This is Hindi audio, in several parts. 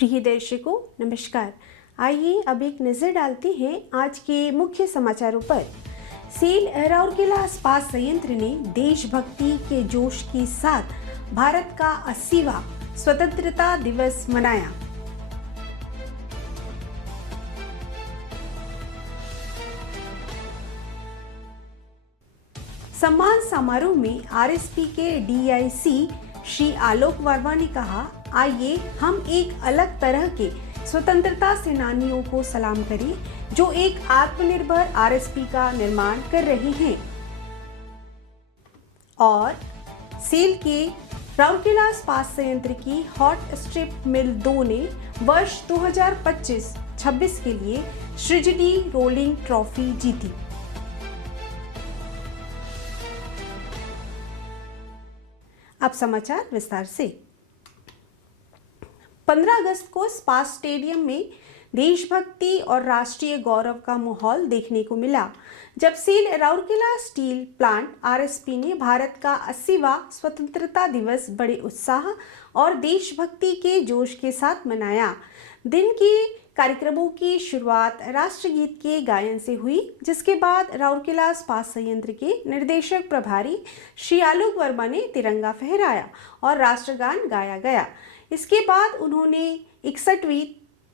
प्रिय दर्शकों नमस्कार। आइए अब एक नजर डालते हैं आज के मुख्य समाचारों पर। सेल राउरकेला इस्पात संयंत्र ने देशभक्ति के जोश के साथ भारत का 80वां स्वतंत्रता दिवस मनाया। सम्मान समारोह में आरएसपी के डीआईसी श्री आलोक वर्मा ने कहा, आइए हम एक अलग तरह के स्वतंत्रता सेनानियों को सलाम करें जो एक आत्मनिर्भर आरएसपी का निर्माण कर रहे हैं। और सेल के राउरकेला इस्पात संयंत्र की हॉट स्ट्रिप मिल 2 ने वर्ष 2025-26 के लिए सृजनी रोलिंग ट्रॉफी जीती। अब समाचार विस्तार से। 15 अगस्त को इस्पात स्टेडियम में देशभक्ति और राष्ट्रीय गौरव का माहौल देखने को मिला जब SAIL Rourkela steel plant RSP ने भारत का 80वां स्वतंत्रता दिवस बड़े उत्साह और देशभक्ति के जोश के साथ मनाया। दिन के कार्यक्रमों की शुरुआत राष्ट्रगीत के गायन से हुई, जिसके बाद राउरकेला इस्पात संयंत्र के निर्देशक प्रभारी श्री आलोक वर्मा ने तिरंगा फहराया और राष्ट्रगान गाया गया। इसके बाद उन्होंने 61वीं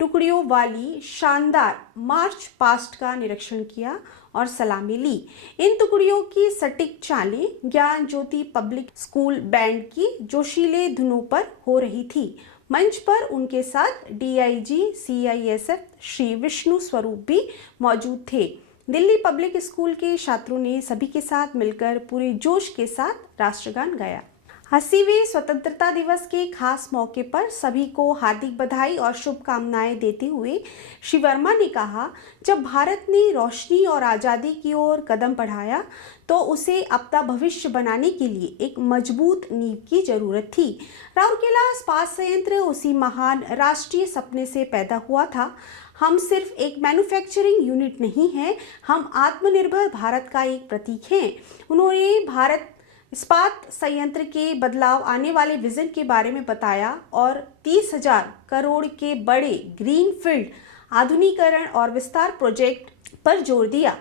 टुकड़ियों वाली शानदार मार्च पास्ट का निरीक्षण किया और सलामी ली। इन टुकड़ियों की सटीक चालें ज्ञान ज्योति पब्लिक स्कूल बैंड की जोशीले धुनों पर हो रही थी। मंच पर उनके साथ डीआईजी सीआईएसएफ श्री विष्णु स्वरूप भी मौजूद थे। दिल्ली पब्लिक स्कूल के छात्रों ने सभी के साथ मिलकर पूरे जोश के साथ राष्ट्रगान गाया। 80वें स्वतंत्रता दिवस के खास मौके पर सभी को हार्दिक बधाई और शुभकामनाएं देते हुए श्री वर्मा ने कहा, जब भारत ने रोशनी और आज़ादी की ओर कदम बढ़ाया तो उसे अपना भविष्य बनाने के लिए एक मजबूत नींव की जरूरत थी। राउरकेला इस्पात संयंत्र उसी महान राष्ट्रीय सपने से पैदा हुआ था। हम सिर्फ एक मैन्युफैक्चरिंग यूनिट नहीं हैं, हम आत्मनिर्भर भारत का एक प्रतीक हैं। उन्होंने भारत इस्पात संयंत्र के बदलाव आने वाले विजन के बारे में बताया और 30,000 करोड़ के बड़े ग्रीनफील्ड आधुनिकीकरण और विस्तार प्रोजेक्ट पर जोर दिया।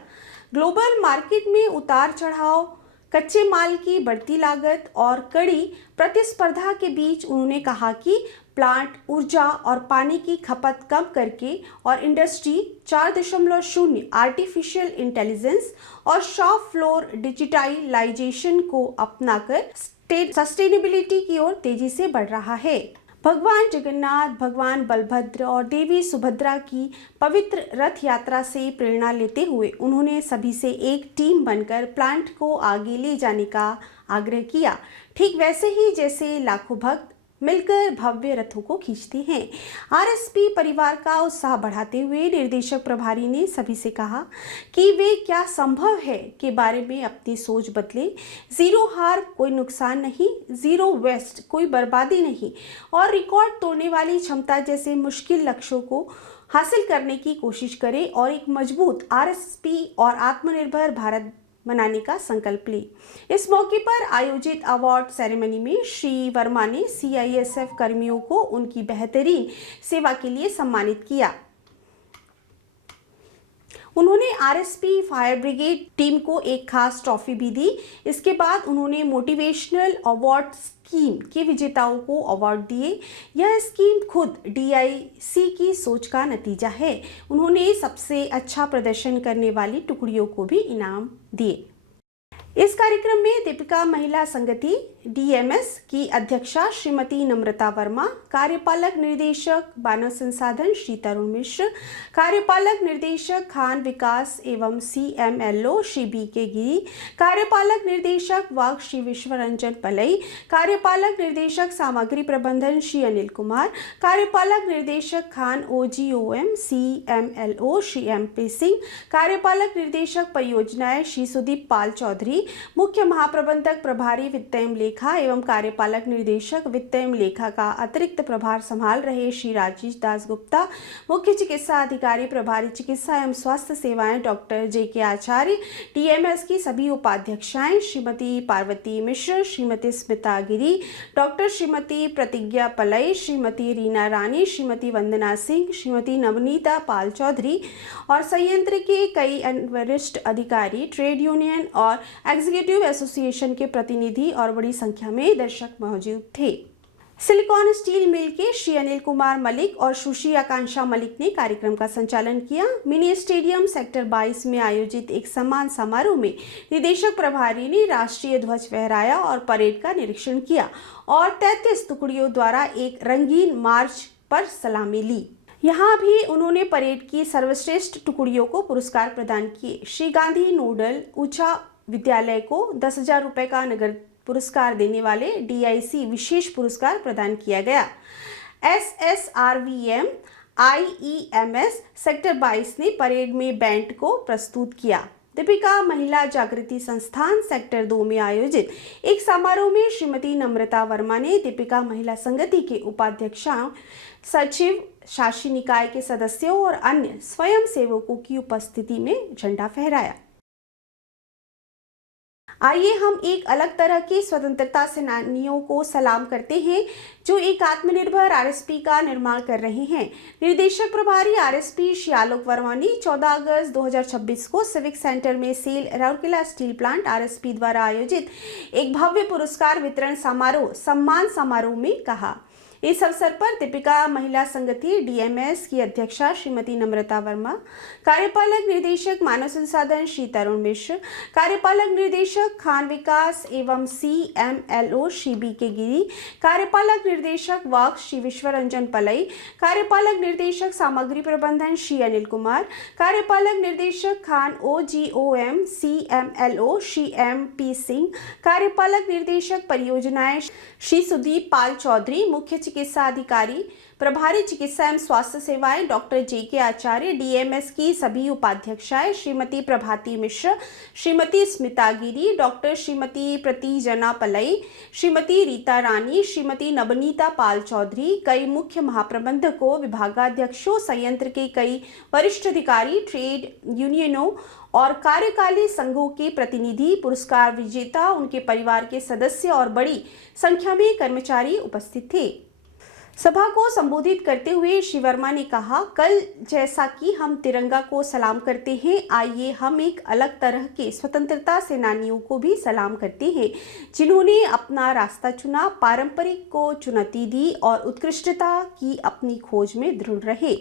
ग्लोबल मार्केट में उतार चढ़ाव, कच्चे माल की बढ़ती लागत और कड़ी प्रतिस्पर्धा के बीच उन्होंने कहा कि प्लांट ऊर्जा और पानी की खपत कम करके और इंडस्ट्री 4.0 आर्टिफिशियल इंटेलिजेंस और शॉप फ्लोर डिजिटालाइजेशन को अपनाकर सस्टेनेबिलिटी की ओर तेजी से बढ़ रहा है। भगवान जगन्नाथ, भगवान बलभद्र और देवी सुभद्रा की पवित्र रथ यात्रा से प्रेरणा लेते हुए उन्होंने सभी से एक टीम बनकर प्लांट को आगे ले जाने का आग्रह किया, ठीक वैसे ही जैसे लाखों भक्त मिलकर भव्य रथों को खींचते हैं। आरएसपी परिवार का उत्साह बढ़ाते हुए निर्देशक प्रभारी ने सभी से कहा कि वे क्या संभव है के बारे में अपनी सोच बदले। जीरो हार कोई नुकसान नहीं, जीरो वेस्ट कोई बर्बादी नहीं और रिकॉर्ड तोड़ने वाली क्षमता जैसे मुश्किल लक्ष्यों को हासिल करने की कोशिश करें और एक मजबूत आरएसपी और आत्मनिर्भर भारत मनाने का संकल्प ले। इस मौके पर आयोजित अवार्ड सेरेमनी में श्री वर्मा ने सीआईएसएफ कर्मियों को उनकी बेहतरीन सेवा के लिए सम्मानित किया। उन्होंने आरएसपी फायर ब्रिगेड टीम को एक खास ट्रॉफी भी दी। इसके बाद उन्होंने मोटिवेशनल अवार्ड स्कीम के विजेताओं को अवार्ड दिए। यह स्कीम खुद डीआईसी की सोच का नतीजा है। उन्होंने सबसे अच्छा प्रदर्शन करने वाली टुकड़ियों को भी इनाम दिए। इस कार्यक्रम में दीपिका महिला संगति डीएमएस की अध्यक्षा श्रीमती नम्रता वर्मा, कार्यपालक निर्देशक मानव संसाधन श्री तरुण मिश्र, कार्यपालक निर्देशक खान विकास एवं सीएमएलओ श्री बीके गिरी, कार्यपालक निर्देशक वाग श्री विश्वरंजन पलई, कार्यपालक निर्देशक सामग्री प्रबंधन श्री अनिल कुमार, कार्यपालक निर्देशक खान ओजीओएम सीएमएलओ श्री एमपी सिंह, कार्यपालक निर्देशक परियोजनाएं श्री सुदीप पाल चौधरी, मुख्य महाप्रबंधक प्रभारी वित्तयम लेखा एवं कार्यपालक निर्देशक वित्त एवं लेखा का अतिरिक्त प्रभार संभाल रहे श्री राजेश दास गुप्ता, मुख्य चिकित्सा अधिकारी प्रभारी चिकित्सा एवं स्वास्थ्य सेवाएं डॉक्टर जे.के. आचार्य, डीएमएस की सभी उपाध्यक्षाएं श्रीमती पार्वती मिश्र, श्रीमती स्मिता गिरी, डॉक्टर श्रीमती प्रतिज्ञा पलई, श्रीमती रीना रानी, श्रीमती वंदना सिंह, श्रीमती नवनीता पाल चौधरी और संयंत्र के कई वरिष्ठ अधिकारी, ट्रेड यूनियन और एग्जीक्यूटिव एसोसिएशन के प्रतिनिधि और बड़ी संख्या में दर्शक मौजूद थे। सिलिकॉन स्टील मिल के श्री अनिल कुमार मलिक और सुश्री आकांक्षा मलिक ने कार्यक्रम का संचालन किया। मिनी स्टेडियम सेक्टर 22 में आयोजित एक सम्मान समारोह में निदेशक प्रभारी ने राष्ट्रीय ध्वज फहराया और परेड का निरीक्षण किया और 33 टुकड़ियों द्वारा एक रंगीन मार्च पर सलामी ली। यहाँ भी उन्होंने परेड की सर्वश्रेष्ठ टुकड़ियों को पुरस्कार प्रदान किए। श्री गांधी नोडल ऊंचा विद्यालय को 10,000 रुपए का नगद पुरस्कार देने वाले DIC विशेष पुरस्कार प्रदान किया गया। SSRVM IEMS सेक्टर 22 ने परेड में बैंड को प्रस्तुत किया। दीपिका महिला जागृति संस्थान सेक्टर 2 में आयोजित एक समारोह में श्रीमती नम्रता वर्मा ने दीपिका महिला संगति के उपाध्यक्षाओं, सचिव, शासी निकाय के सदस्यों और अन्य स्वयं सेवकों की उपस्थिति में झंडा फहराया। आइए हम एक अलग तरह के स्वतंत्रता सेनानियों को सलाम करते हैं जो एक आत्मनिर्भर RSP का निर्माण कर रहे हैं। निर्देशक प्रभारी RSP श्री आलोक वर्मा ने 14 अगस्त 2026 को सिविक सेंटर में SAIL Rourkela steel plant RSP द्वारा आयोजित एक भव्य पुरस्कार वितरण सम्मान समारोह में कहा। इस अवसर पर दीपिका महिला संगति DMS की अध्यक्षा श्रीमती नम्रता वर्मा, कार्यपालक निर्देशक मानव संसाधन श्री तरुण मिश्र, कार्यपालक निर्देशक खान विकास एवं CMLO श्री B.K. गिरी, कार्यपालक निर्देशक वर्क श्री विश्वरंजन पलई, कार्यपालक निर्देशक सामग्री प्रबंधन श्री अनिल कुमार, कार्यपालक निर्देशक Khan OGOM CMLO Shri MP Singh, कार्यपालक निर्देशक परियोजनाएं श्री सुदीप पाल चौधरी, मुख्य चिकित्सा अधिकारी प्रभारी चिकित्सा एवं स्वास्थ्य सेवाएं डॉक्टर जे.के. आचार्य, DMS की सभी उपाध्यक्षाएं श्रीमती प्रभाती मिश्र, श्रीमती स्मिता गिरी, डॉक्टर श्रीमती प्रतिजना पलई, श्रीमती रीता रानी, श्रीमती नवनीता पाल चौधरी, कई मुख्य महाप्रबंधकों, विभागाध्यक्षों, संयंत्र के कई वरिष्ठ अधिकारी, ट्रेड यूनियनों और कार्यकाली संघों के प्रतिनिधि, पुरस्कार विजेता, उनके परिवार के सदस्य और बड़ी संख्या में कर्मचारी उपस्थित थे। सभा को संबोधित करते हुए श्री वर्मा ने कहा, कल जैसा कि हम तिरंगा को सलाम करते हैं, आइए हम एक अलग तरह के स्वतंत्रता सेनानियों को भी सलाम करते हैं जिन्होंने अपना रास्ता चुना, पारंपरिक को चुनौती दी और उत्कृष्टता की अपनी खोज में दृढ़ रहे।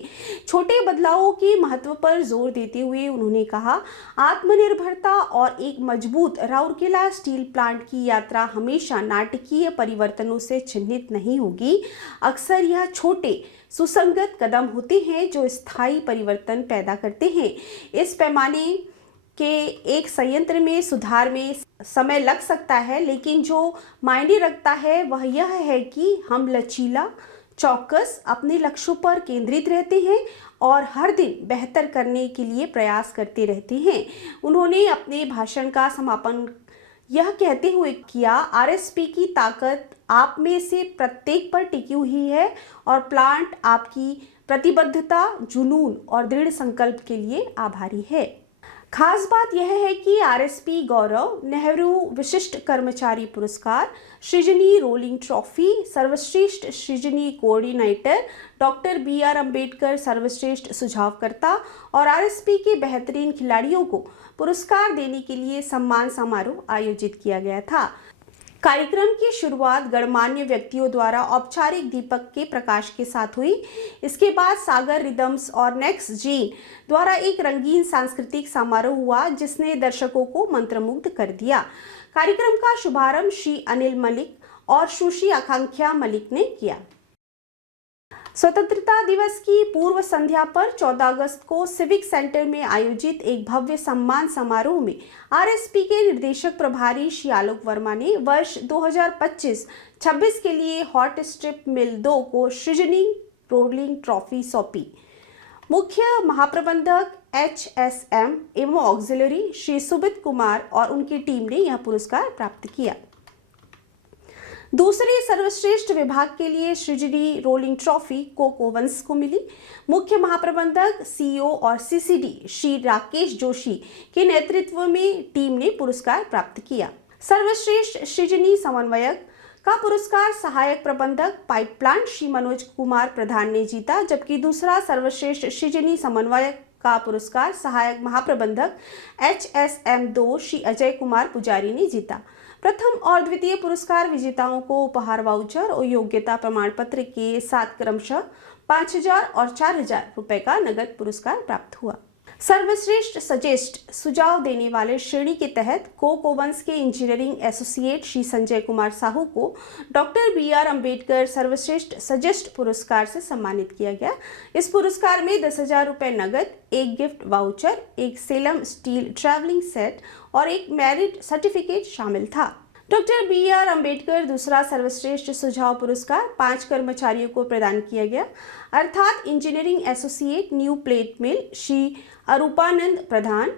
छोटे बदलावों के महत्व पर जोर देते हुए उन्होंने कहा, आत्मनिर्भरता और एक मजबूत राउरकेला स्टील प्लांट की यात्रा हमेशा नाटकीय परिवर्तनों से चिन्हित नहीं होगी। अक्सर यह छोटे सुसंगत कदम होते हैं जो स्थायी परिवर्तन पैदा करते हैं। इस पैमाने के एक संयंत्र में सुधार में समय लग सकता है, लेकिन जो मायने रखता है वह यह है कि हम लचीला, चौकस, अपने लक्ष्यों पर केंद्रित रहते हैं और हर दिन बेहतर करने के लिए प्रयास करते रहते हैं। उन्होंने अपने भाषण का समापन यह कहते हुए किया, RSP की ताकत आप में से प्रत्येक पर टिकी हुई है और प्लांट आपकी प्रतिबद्धता, जुनून और दृढ़ संकल्प के लिए आभारी है। खास बात यह है कि RSP गौरव, नेहरू विशिष्ट कर्मचारी पुरस्कार, सृजनी रोलिंग ट्रॉफी, सर्वश्रेष्ठ सृजनी कोऑर्डिनेटर, डॉक्टर BR अम्बेडकर सर्वश्रेष्ठ सुझावकर्ता और RSP के बेहतरीन खिलाड़ियों को पुरस्कार देने के लिए सम्मान समारोह आयोजित किया गया था। कार्यक्रम की शुरुआत गणमान्य व्यक्तियों द्वारा औपचारिक दीपक के प्रकाश के साथ हुई। इसके बाद सागर रिदम्स और नेक्स्ट जीन द्वारा एक रंगीन सांस्कृतिक समारोह हुआ जिसने दर्शकों को मंत्रमुग्ध कर दिया। कार्यक्रम का शुभारंभ श्री अनिल मलिक और सुश्री आकांक्षा मलिक ने किया। स्वतंत्रता दिवस की पूर्व संध्या पर 14 अगस्त को सिविक सेंटर में आयोजित एक भव्य सम्मान समारोह में RSP के निर्देशक प्रभारी श्री आलोक वर्मा ने वर्ष 2025-26 के लिए हॉट स्ट्रिप मिल 2 को सृजनी रोलिंग ट्रॉफी सौंपी। मुख्य महाप्रबंधक HSM एवं ऑक्सिलरी श्री सुबित कुमार और उनकी टीम ने यह पुरस्कार प्राप्त किया। दूसरे सर्वश्रेष्ठ विभाग के लिए सृजनी रोलिंग ट्रॉफी कोको वंश को मिली। मुख्य महाप्रबंधक, सीईओ और सीसीडी श्री राकेश जोशी के नेतृत्व में टीम ने पुरस्कार प्राप्त किया। सर्वश्रेष्ठ सृजनी समन्वयक का पुरस्कार सहायक प्रबंधक पाइप प्लांट श्री मनोज कुमार प्रधान ने जीता, जबकि दूसरा सर्वश्रेष्ठ सृजनी समन्वयक का पुरस्कार सहायक महाप्रबंधक HSM2 श्री अजय कुमार पुजारी ने जीता। प्रथम और द्वितीय पुरस्कार विजेताओं को उपहार वाउचर और योग्यता प्रमाण पत्र के साथ क्रमशः 5,000 और 4,000 रुपए का नगद पुरस्कार प्राप्त हुआ। सर्वश्रेष्ठ सजेस्ट सुझाव देने वाले श्रेणी के तहत कोको वंश के इंजीनियरिंग एसोसिएट श्री संजय कुमार साहू को डॉक्टर BR अम्बेडकर सर्वश्रेष्ठ सजेस्ट पुरस्कार से सम्मानित किया गया। इस पुरस्कार में 10,000 रुपए नगद, एक गिफ्ट वाउचर, एक सेलम स्टील ट्रैवलिंग सेट और एक मेरिट सर्टिफिकेट शामिल था। डॉक्टर BR अम्बेडकर दूसरा सर्वश्रेष्ठ सुझाव पुरस्कार 5 कर्मचारियों को प्रदान किया गया, अर्थात इंजीनियरिंग एसोसिएट न्यू प्लेट मिल श्री अरूपानंद प्रधान,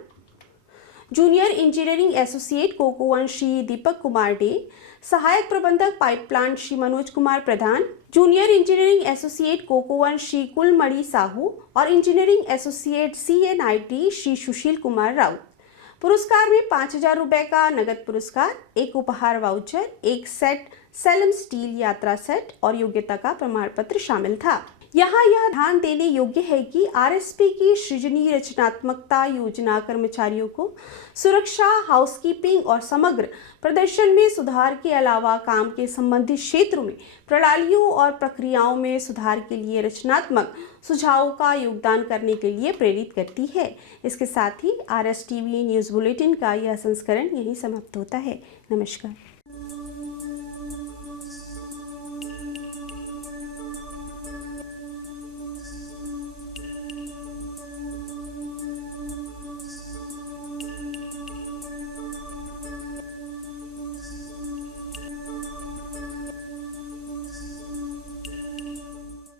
जूनियर इंजीनियरिंग एसोसिएट कोको वंश श्री दीपक कुमार डे, सहायक प्रबंधक पाइप प्लांट श्री मनोज कुमार प्रधान, जूनियर इंजीनियरिंग एसोसिएट कोको वंश श्री कुलमणि साहू और engineering associate CNIT Shri Sushil Kumar Raut. पुरस्कार में 5,000 रुपए का नगद पुरस्कार, एक उपहार वाउचर, एक सेट सेलम स्टील यात्रा सेट और योग्यता का प्रमाण पत्र शामिल था। यहाँ यह ध्यान देने योग्य है कि RSP की सृजनी रचनात्मकता योजना कर्मचारियों को सुरक्षा, हाउसकीपिंग और समग्र प्रदर्शन में सुधार के अलावा काम के संबंधित क्षेत्रों में प्रणालियों और प्रक्रियाओं में सुधार के लिए रचनात्मक सुझावों का योगदान करने के लिए प्रेरित करती है। इसके साथ ही RSTV न्यूज़ बुलेटिन का यह संस्करण यहीं समाप्त होता है। नमस्कार।